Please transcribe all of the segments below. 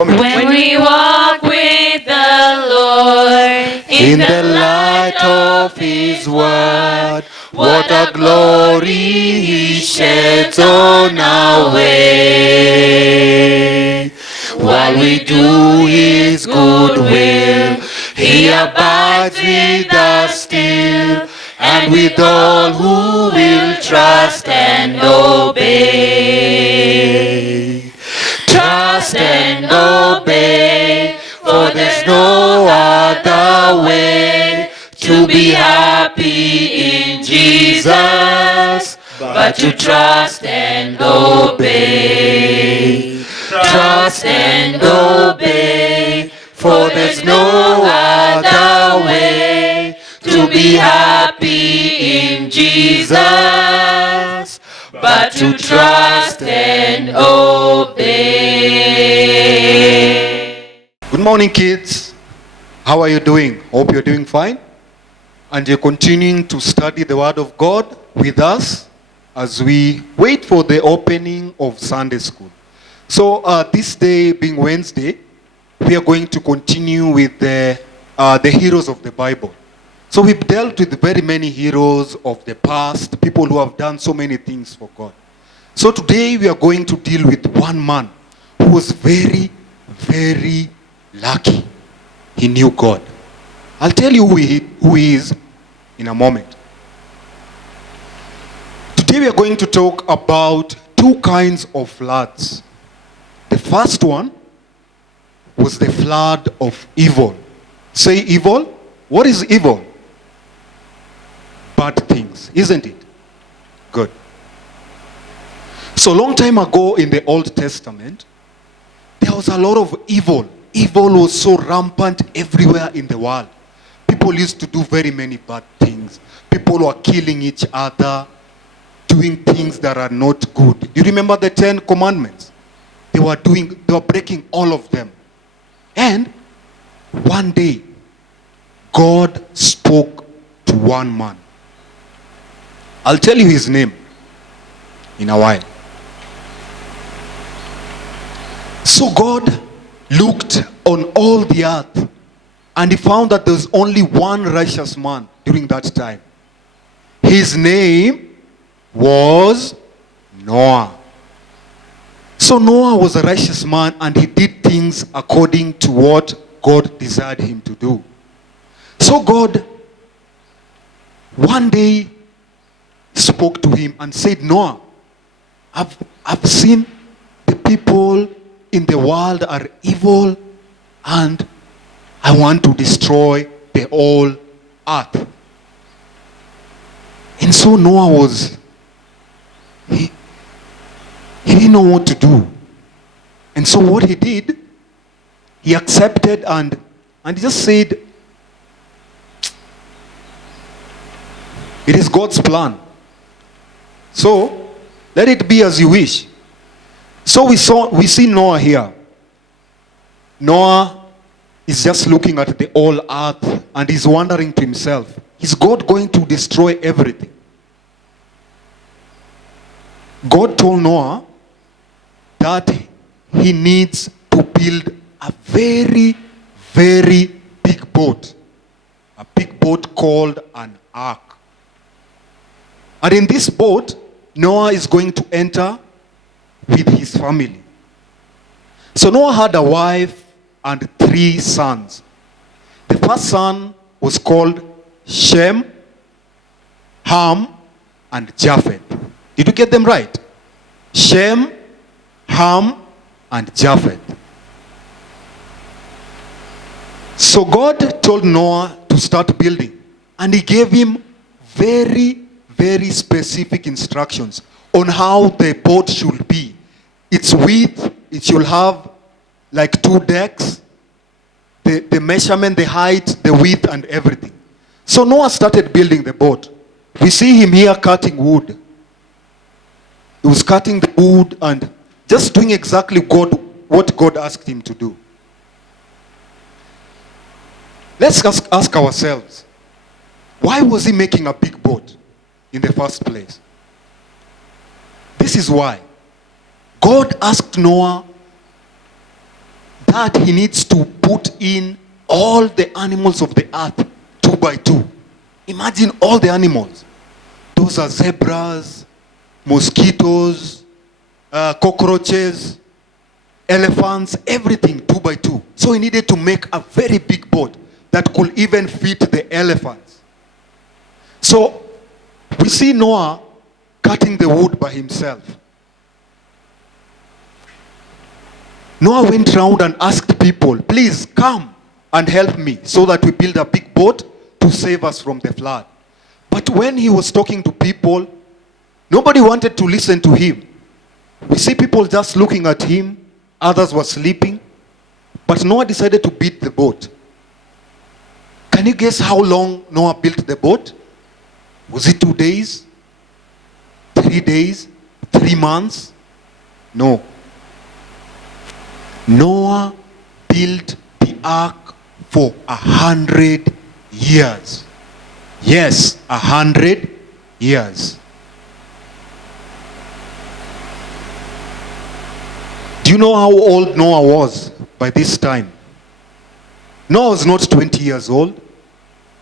When we walk with the Lord in the light of His word, what a glory He sheds on our way. While we do His good will, He abides with us still, and with all who will trust and obey. Trust and obey, for there's no other way to be happy in Jesus but to trust and obey. Trust and obey, for there's no other way to be happy in Jesus but to trust and obey. Good morning, kids. How are you doing? Hope you're doing fine. And you're continuing to study the Word of God with us as we wait for the opening of Sunday school. So this day being Wednesday, we are going to continue with the heroes of the Bible. So we've dealt with very many heroes of the past, people who have done so many things for God. So today we are going to deal with one man who was very, very lucky. He knew God. I'll tell you who he is in a moment. Today we are going to talk about two kinds of floods. The first one was the flood of evil. Say evil. What is evil? Bad things, isn't it? Good. So long time ago in the Old Testament, there was a lot of evil. Evil was so rampant everywhere in the world. People used to do very many bad things. People were killing each other, doing things that are not good. Do you remember the 10 Commandments? They were breaking all of them. And one day, God spoke to one man. I'll tell you his name in a while. So God looked on all the earth and he found that there was only one righteous man during that time. His name was Noah. So Noah was a righteous man and he did things according to what God desired him to do. So God one day spoke to him and said, Noah, I've seen the people in the world are evil and I want to destroy the whole earth. And so Noah he didn't know what to do. And so what he did, he accepted and he just said, it is God's plan. So, let it be as you wish. So we see Noah here. Noah is just looking at the whole earth and he's wondering to himself, is God going to destroy everything? God told Noah that he needs to build a very, very big boat. A big boat called an ark. And in this boat, Noah is going to enter with his family. So Noah had a wife and 3 sons. The first son was called Shem, Ham, and Japheth. Did you get them right? Shem, Ham, and Japheth. So God told Noah to start building, and he gave him very, very specific instructions on how the boat should be. Its width, it should have like 2 decks, the measurement, the height, the width, and everything. So Noah started building the boat. We see him here cutting wood. He was cutting the wood and just doing exactly what God asked him to do. Let's ask ourselves, why was he making a big boat in the first place? This is why. God asked Noah, that he needs to put in all the animals of the earth 2 by 2. Imagine all the animals. Those are zebras, mosquitoes, cockroaches, elephants, everything 2 by 2. So he needed to make a very big boat that could even fit the elephants. So we see Noah cutting the wood by himself. Noah went around and asked people, please come and help me so that we build a big boat to save us from the flood. But when he was talking to people, nobody wanted to listen to him. We see people just looking at him, others were sleeping. But Noah decided to build the boat. Can you guess how long Noah built the boat? Was it 2 days? 3 days? 3 months? No. Noah built the ark for 100 years. Yes, 100 years. Do you know how old Noah was by this time? Noah was not 20 years old,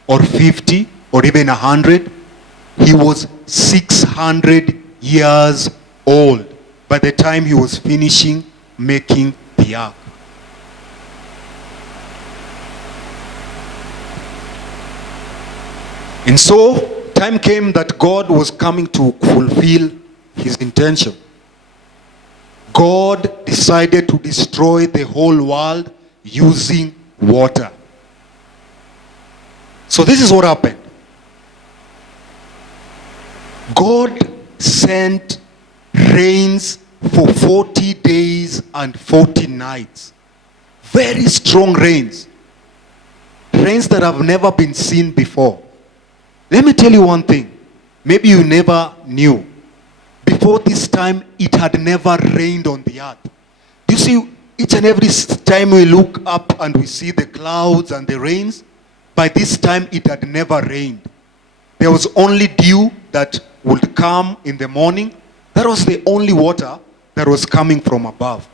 or 50, or even 100. He was 600 years old by the time he was finishing making the ark. And so, time came that God was coming to fulfill his intention. God decided to destroy the whole world using water. So this is what happened. God sent rains for 40 days and 40 nights. Very strong rains. Rains that have never been seen before. Let me tell you one thing. Maybe you never knew. Before this time, it had never rained on the earth. You see, each and every time we look up and we see the clouds and the rains, by this time it had never rained. There was only dew that would come in the morning. That was the only water that was coming from above.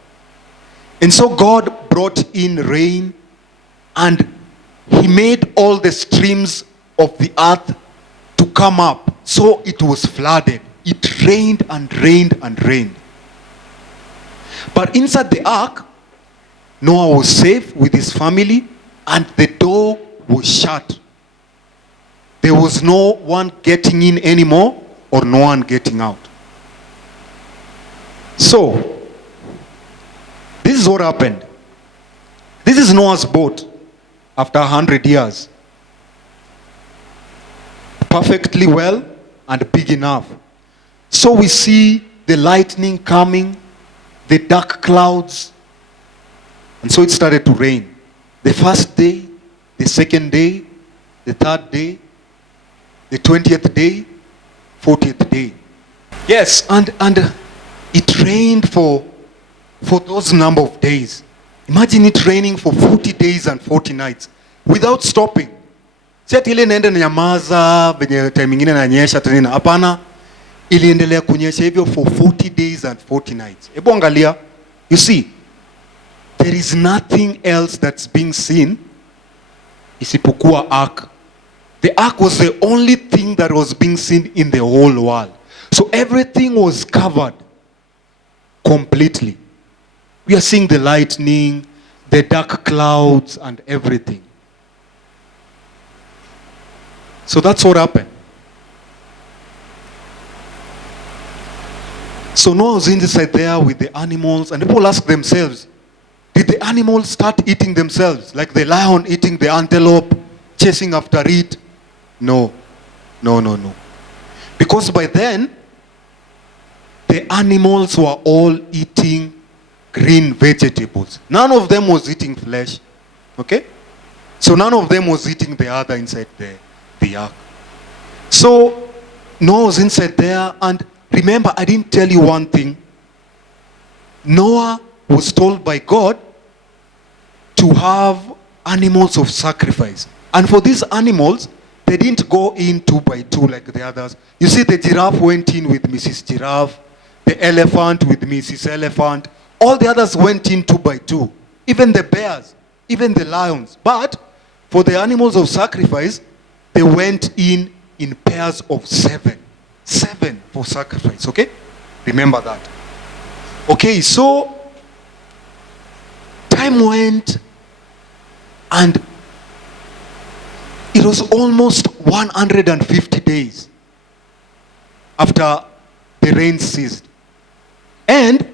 And so God brought in rain, and he made all the streams of the earth to come up. So it was flooded. It rained and rained and rained. But inside the ark, Noah was safe with his family, and the door was shut. There was no one getting in anymore, or no one getting out. So, this is what happened. This is Noah's boat after 100 years. Perfectly well and big enough. So we see the lightning coming, the dark clouds, and so it started to rain. The first day, the second day, the third day, the 20th day, 40th day. Yes, and it rained for those number of days. Imagine it raining for 40 days and 40 nights without stopping. Si ati ile inaenda nyamaza venye time nyingine inanyesha tena. Hapana, iliendelea kunyesha hivyo for 40 days and 40 nights. Hebu angalia, you see, there is nothing else that's being seen isipokuwa ark. The ark was the only thing that was being seen in the whole world. So everything was covered completely. We are seeing the lightning, the dark clouds, and everything. So that's what happened. So Noah was inside there with the animals, and people ask themselves, did the animals start eating themselves? Like the lion eating the antelope, chasing after it? No. Because by then, the animals were all eating green vegetables. None of them was eating flesh. Okay? So none of them was eating the other inside the ark. So Noah was inside there, and remember, I didn't tell you one thing. Noah was told by God to have animals of sacrifice. And for these animals, they didn't go in 2 by 2 like the others. You see, the giraffe went in with Mrs. Giraffe, the elephant with Mrs. Elephant. All the others went in 2 by 2. even the bears, even the lions. But for the animals of sacrifice, they went in pairs of 7. 7 for sacrifice, okay? Remember that. Okay, so time went and it was almost 150 days after the rain ceased. And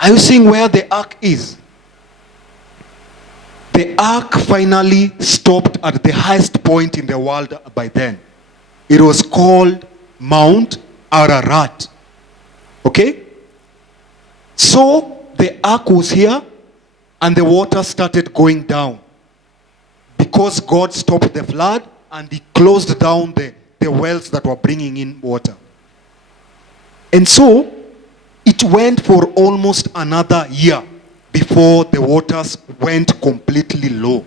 are you seeing where the ark is? The ark finally stopped at the highest point in the world by then. It was called Mount Ararat. Okay? So the ark was here and the water started going down because God stopped the flood and he closed down the wells that were bringing in water. And so it went for almost another year before the waters went completely low.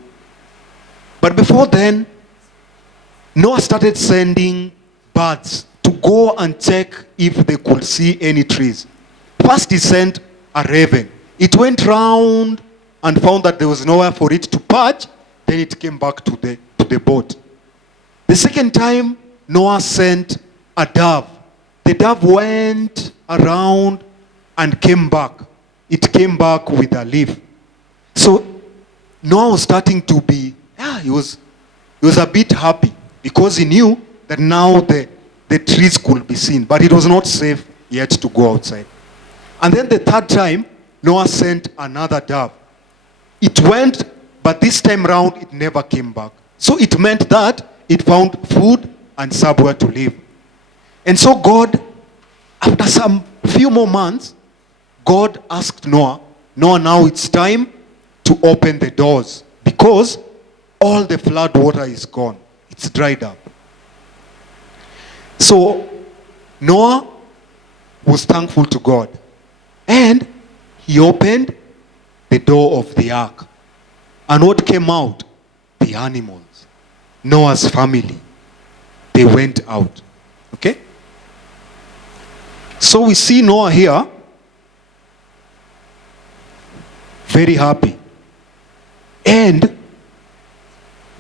But before then, Noah started sending birds to go and check if they could see any trees. First he sent a raven. It went round and found that there was nowhere for it to perch. Then it came back to the boat. The second time, Noah sent a dove. The dove went around and came back. It came back with a leaf. So Noah was starting to be, he was a bit happy because he knew that now the trees could be seen, but it was not safe yet to go outside. And then the third time, Noah sent another dove. It went, but this time round, it never came back. So it meant that it found food and somewhere to live. And so God, after some few more months, God asked Noah, now it's time to open the doors because all the flood water is gone. It's dried up. So Noah was thankful to God and he opened the door of the ark. And what came out? The animals. Noah's family. They went out. Okay? So we see Noah here very happy. And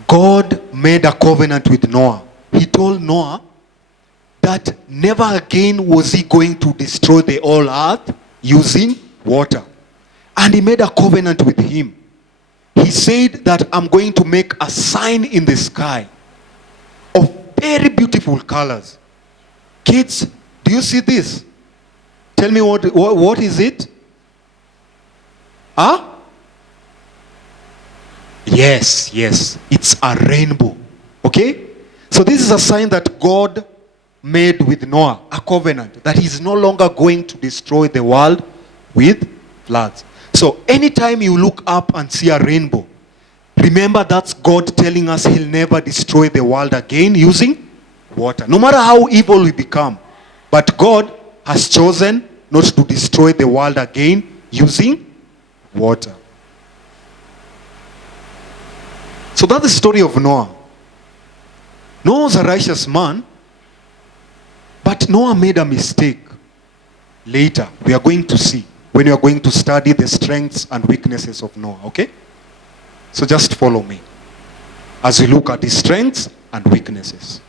God made a covenant with Noah. He told Noah that never again was he going to destroy the whole earth using water. And he made a covenant with him. He said that I'm going to make a sign in the sky of very beautiful colors. Kids, do you see this? Tell me what is it? Huh? Yes. It's a rainbow. Okay? So this is a sign that God made with Noah, a covenant, that he's no longer going to destroy the world with floods. So anytime you look up and see a rainbow, remember that's God telling us he'll never destroy the world again using water. No matter how evil we become. But God has chosen not to destroy the world again using water. So that's the story of Noah. Noah was a righteous man, but Noah made a mistake. Later, we are going to see when we are going to study the strengths and weaknesses of Noah, okay? So just follow me as we look at the strengths and weaknesses.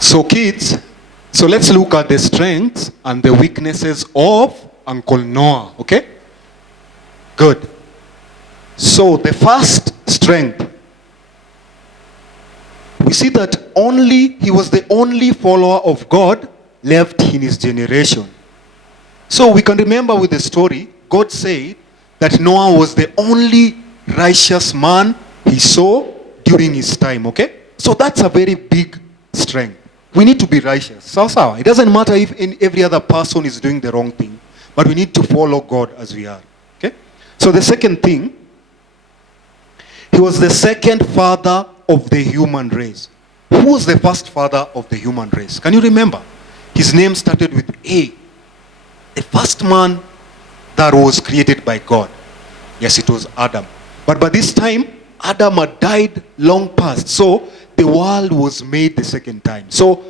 So kids, so let's look at the strengths and the weaknesses of Uncle Noah, okay? Good. So the first strength, we see that he was the only follower of God left in his generation. So we can remember with the story, God said that Noah was the only righteous man he saw during his time, okay? So that's a very big strength. We need to be righteous. So it doesn't matter if every other person is doing the wrong thing, but we need to follow God as we are, okay? So the second thing, he was the second father of the human race. Who was the first father of the human race? Can you remember? His name started with A. The first man that was created by God. Yes, it was Adam. But by this time, Adam had died long past. So the world was made the second time. So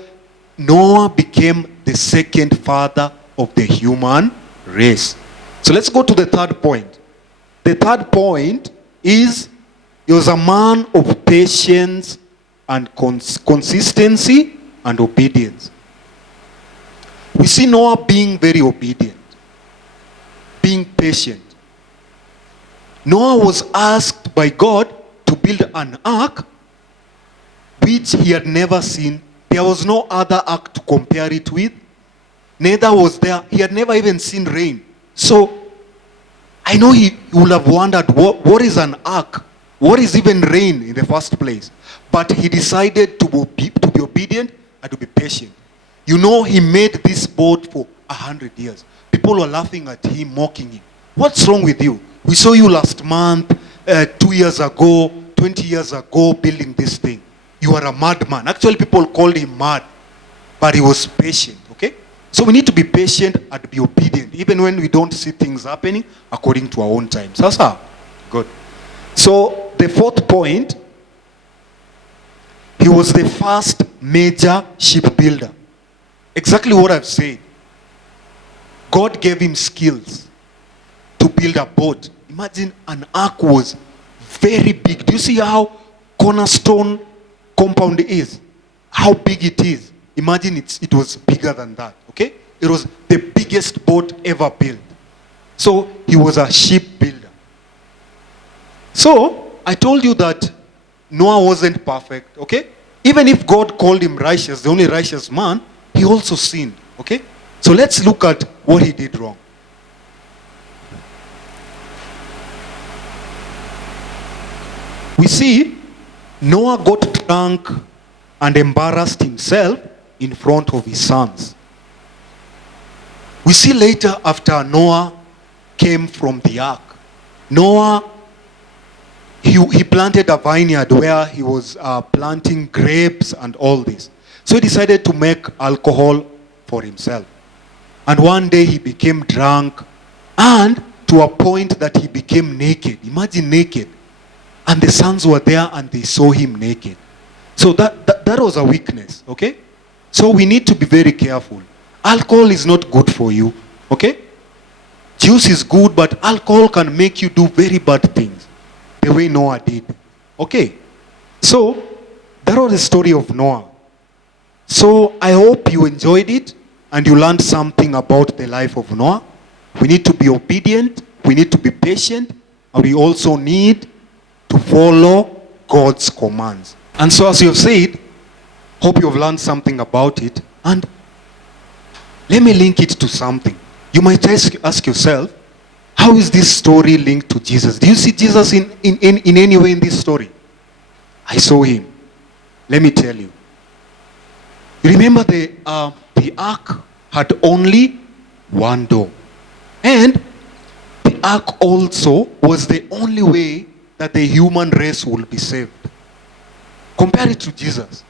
Noah became the second father of the human race. So let's go to the third point. the third point is he was a man of patience and consistency and obedience. We see Noah being very obedient, being patient. Noah was asked by God to build an ark which he had never seen. There was no other ark to compare it with. Neither was there. He had never even seen rain. So I know he would have wondered, what is an ark? What is even rain in the first place? But he decided to be obedient and to be patient. You know, he made this boat for 100 years. People were laughing at him, mocking him. What's wrong with you? We saw you last month, 2 years ago, 20 years ago, building this thing. You are a madman. Actually, people called him mad, but he was patient, okay? So we need to be patient and be obedient, even when we don't see things happening according to our own time. Sasa, good. So the fourth point, he was the first major shipbuilder. Exactly what I've said. God gave him skills to build a boat. Imagine an ark was very big. Do you see how Cornerstone compound is? How big it is? Imagine it was bigger than that, okay? It was the biggest boat ever built. So he was a shipbuilder. So I told you that Noah wasn't perfect, okay? Even if God called him righteous, the only righteous man, he also sinned, okay? So let's look at what he did wrong. We see Noah got drunk and embarrassed himself in front of his sons. We see later, after Noah came from the ark, Noah, he planted a vineyard where he was planting grapes and all this. So he decided to make alcohol for himself. And one day he became drunk, and to a point that he became naked. Imagine naked. And the sons were there and they saw him naked. So that was a weakness, okay? So we need to be very careful. Alcohol is not good for you, okay? Juice is good, but alcohol can make you do very bad things, the way Noah did, okay? So that was the story of Noah. So I hope you enjoyed it and you learned something about the life of Noah. We need to be obedient, we need to be patient, and we also need to follow God's commands. And so, as you have said, hope you have learned something about it. And let me link it to something. You might ask yourself, how is this story linked to Jesus? Do you see Jesus in any way in this story? I saw him. Let me tell you. You remember the ark had only one door. And the ark also was the only way that the human race will be saved. Compare it to Jesus.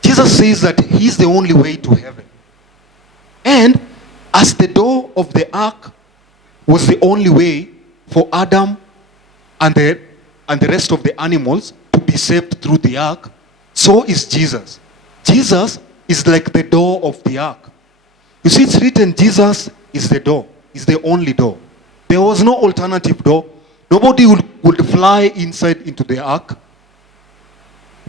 Jesus says that he's the only way to heaven. And as the door of the ark was the only way for Adam and the rest of the animals to be saved through the ark, so is Jesus. Jesus is like the door of the ark. You see, it's written, Jesus is the door, is the only door. There was no alternative door. Nobody would fly inside into the ark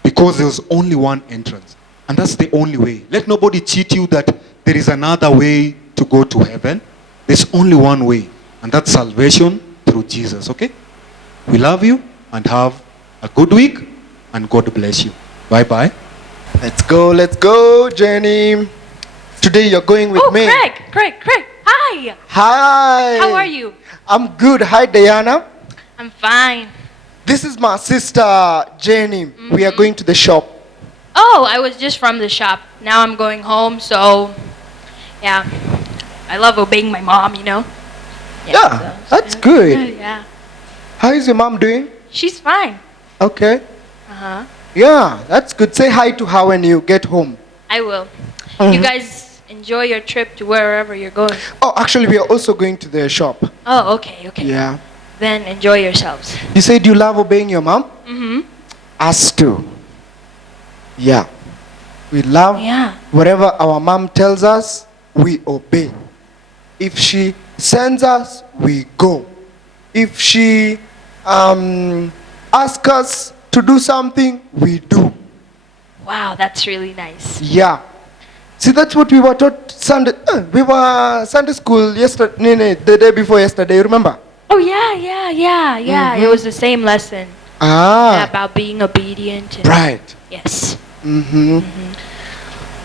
because there was only one entrance. And that's the only way. Let nobody cheat you that there is another way to go to heaven. There's only one way, and that's salvation through Jesus, okay? We love you and have a good week, and God bless you. Bye-bye. Let's go, Jenny. Today you're going with me. Craig, hi. Hi. How are you? I'm good. Hi, Diana. I'm fine. This is my sister, Jenny. We are going to the shop. Oh, I was just from the shop. Now I'm going home, so yeah. I love obeying my mom, you know? Yeah, that's good. Yeah. How is your mom doing? She's fine. Okay. Uh-huh. Yeah, that's good. Say hi to her when you get home. I will. You guys enjoy your trip to wherever you're going. Oh, actually, we are also going to the shop. Oh, okay. Yeah. Then enjoy yourselves. You said you love obeying your mom? Mm-hmm. Us too. Yeah. We love whatever our mom tells us, we obey. If she sends us, we go. If she asks us to do something, we do. Wow, that's really nice. Yeah. See, that's what we were taught Sunday. We were Sunday school yesterday, the day before yesterday. You remember? Oh yeah. It was the same lesson. Yeah, about being obedient. And Right. Yes.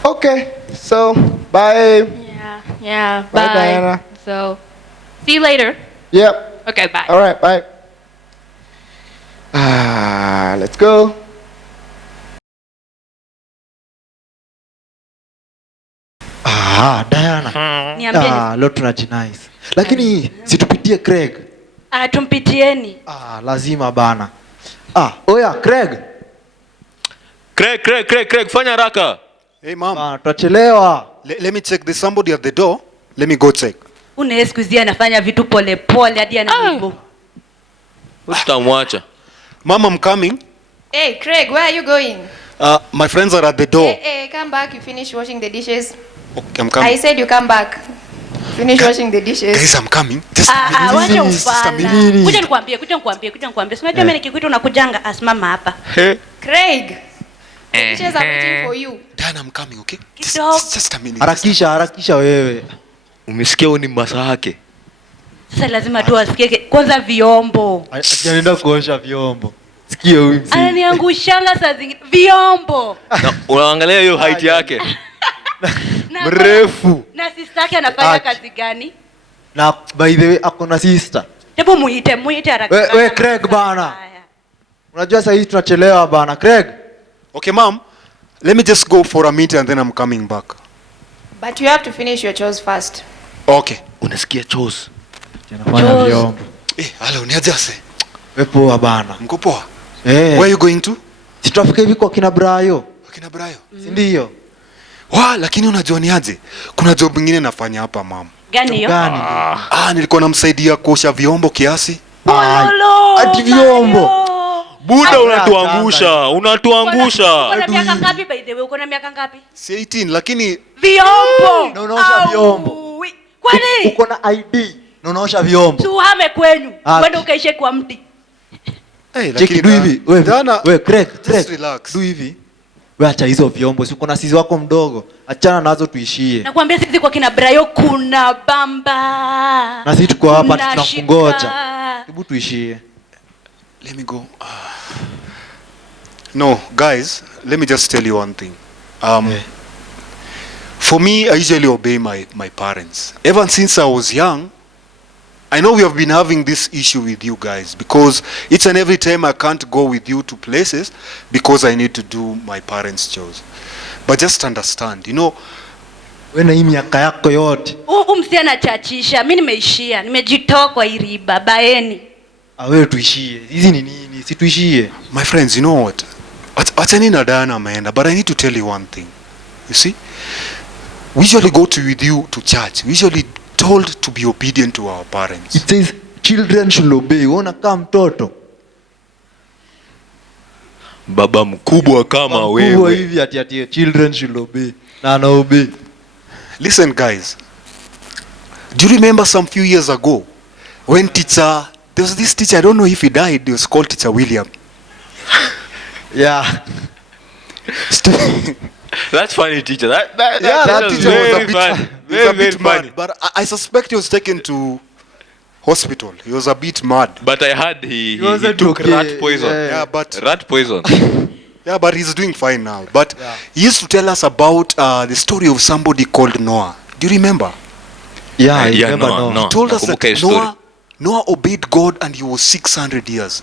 Okay. So, bye. Yeah. Bye, Bye. Diana. So, see you later. Yep. Okay, bye. All right. Bye. Let's go. Diana. Niambieni. Leo tunajinice. Lakini situpitie Craig. Tumpitieni. Lazima bana. Oya Craig. Craig, fanya haraka. Hey mom, Tutachelewa. let me check. There's somebody at the door. Let me go check. Unaeskuzia anafanya vitu pole pole hadi anaibu. Utamwacha. Mom, I'm coming. Hey, Craig, where are you going? My friends are at the door. Hey, come back. You finish washing the dishes. Okay, I'm coming. I said you come back. Finish washing the dishes. Guys, I'm coming. Just Wacha ufala. Nini? Kuja nikwambie. Si unajua mimi nikikuita unakujanga asimama hapa. Craig, the dishes are waiting for you. Dan, I'm coming, okay? Kidogo. Just a minute. Harakisha wewe. Umesikia huyu ni masa yake? Sasa lazima tu asikie kwanza vyombo. Anaenda kuosha vyombo. Sikia huyu mzee. Ananiangushanga saa zingine vyombo. Unaangalia hiyo height yake. Mrefu. Na sister yake anafanya kazi gani? Na by the way ako na sister. Hebu muite haraka. We Craig bana. Unajua sasa hivi tunachelewa bana Craig. Okay, mom. Let me just go for a meeting and then I'm coming back. But you have to finish your chores first. Okay. Unasikia chores? Anafanya vyombo. Hello, niajase. Wewe poa bana. Mko poa? Where are you going to? Tutafika hivi kwa kina Brayo. Kina Brayo. Si ndio? Lakini unajua ni aje? Kuna job nyingine nafanya hapa mom. Gani hiyo? Gani? Nilikuwa namsaidia kuosha vyombo kiasi. Ati vyombo. Buda unatuangusha. Uko na miaka ngapi by the way? Uko na miaka ngapi? Si 18 lakini Vyombo. Na unaosha vyombo. Kwani? Uko na ID. Na unaosha vyombo. Tuhame kwenu. Kwenda ukaishe kwa mti. Cheki du hivi. Wewe Craig, just relax. Du hivi. Wewe acha hizo vyombo. Si uko na sisi wako mdogo. Achana nazo tuishie. Nakwambia sisi kwa kina Brayo kuna bamba. Na sisi tuko hapa tunakungoja. Hebu tuishie. Let me go. No, guys, let me just tell you one thing. For me, I usually obey my parents. Ever since I was young, I know we have been having this issue with you guys because each and every time I can't go with you to places because I need to do my parents' chores. But just understand, Wewe na hii miaka yako yote. Msi anachachisha. Mimi nimeishia. Nimejitoa kwa hili babaeni. Wewe tuishie. Hizi ni nini? Si tuishie. My friends, you know what? Achani na Diana ameenda, but I need to tell you one thing. You see? We usually go with you to church. We usually told to be obedient to our parents. It says children should obey. Unaona kama mtoto. Baba mkubwa kama wewe. Kwa hivi ati children should obey. Na ana obey. Listen guys. Do you remember some few years ago when there was this teacher, I don't know if he died, he was called Teacher William. Yeah. That's funny teacher. That teacher was a bit funny. mad. But I suspect he was taken to hospital. He was a bit mad. But I heard he wasn't took okay. rat poison. Yeah, but Rat poison. yeah, but he's doing fine now. But he used to tell us about the story of somebody called Noah. Do you remember? Yeah, I remember Noah. no. He told us Nakumbuka that hii story. Noah obeyed God and he was 600 years.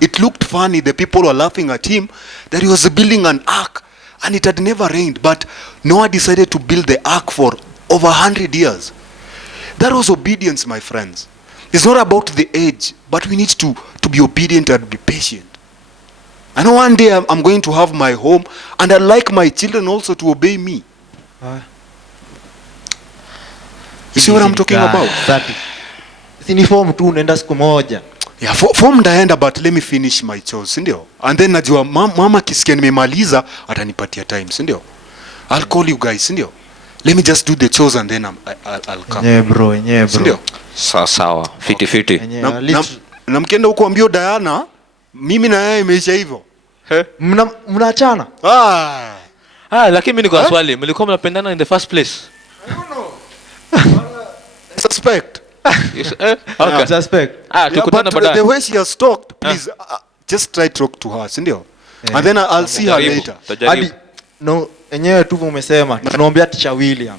It looked funny. The people were laughing at him that he was building an ark and it had never rained. But Noah decided to build the ark for over 100 years. That was obedience, my friends. It's not about the age, but we need to be obedient and be patient. I know one day I'm going to have my home and I'd like my children also to obey me. You see what I'm talking about? Si ni form tu unaenda siku moja. Yeah, form ndaenda but let me finish my chores, si ndio? And then najua mama kisikia nimemaliza atanipatia time, si ndio? I'll call you guys, si ndio? let me just do the chores and then I'll come. Enyewe bro. Sindio? Sawa. Fiti. Enyewe, Na, at na, least- na mkienda huko ambio Diana, mimi na yeye imeisha hivyo. Mnaachana? Lakini mimi niko na swali. Mlikuwa mnapendana in the first place? Suspect. Okay. Suspect. Yeah, Tukutana but baadaye. the way she has talked, please just try talk to her, sindio? And then I'll see her Tajaribu. later. Hadi no, enyewe tu umesema tunaombea teacher William.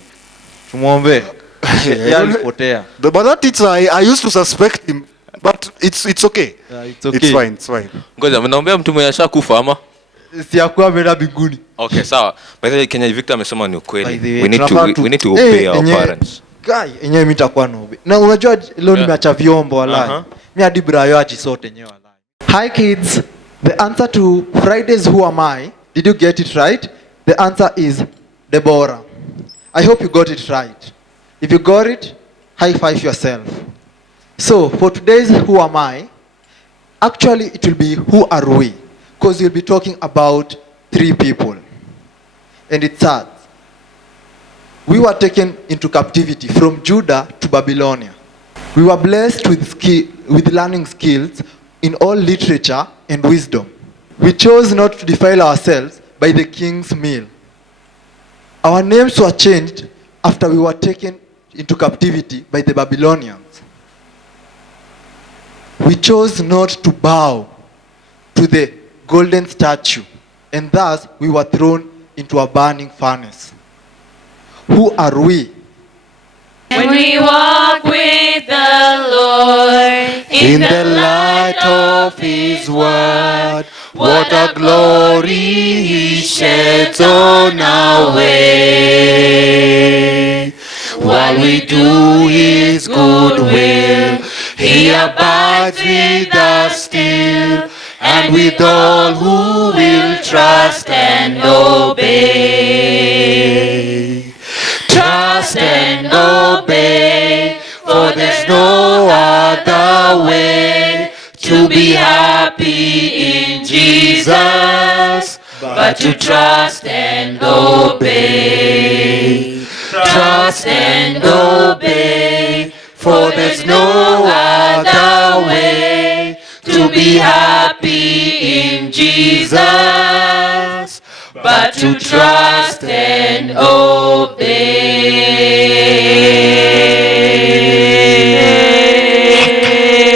Tumwombee. Yeye alipotea. But that teacher, I used to suspect him, but it's okay. Yeah, it's okay. It's fine. Ngoja, mnaombea mtu mwenye ashakufa ama? Si akuwa ameenda mbinguni. Okay, sawa. By the way, Kenya Victor amesema ni By ukweli. the way, We need to obey our parents. Guy, enyewe mimi nitakuwa nobe. Na unajua leo nimeacha vyombo walai. Mimi hadi brayo achi sote enyewe walai. Hi kids. The answer to Friday's Who Am I? Did you get it right? The answer is Deborah. I hope you got it right. If you got it, high five yourself. So, for today's Who Am I? Actually, it will be Who Are We? Because you'll be talking about 3 people. And it starts. We were taken into captivity from Judah to Babylonia. We were blessed with learning skills in all literature and wisdom. We chose not to defile ourselves by the king's meal. Our names were changed after we were taken into captivity by the Babylonians. We chose not to bow to the golden statue, and thus we were thrown into a burning furnace. Who are we? When we walk with the Lord In the light of His word, what a glory He sheds on our way. While we do His good will, He abides with us still, and with all who will trust and obey. Trust and obey, for there's no other way to be happy in Jesus, but to trust and obey. Trust and obey, for there's no other way to be happy in Jesus, but to trust and obey.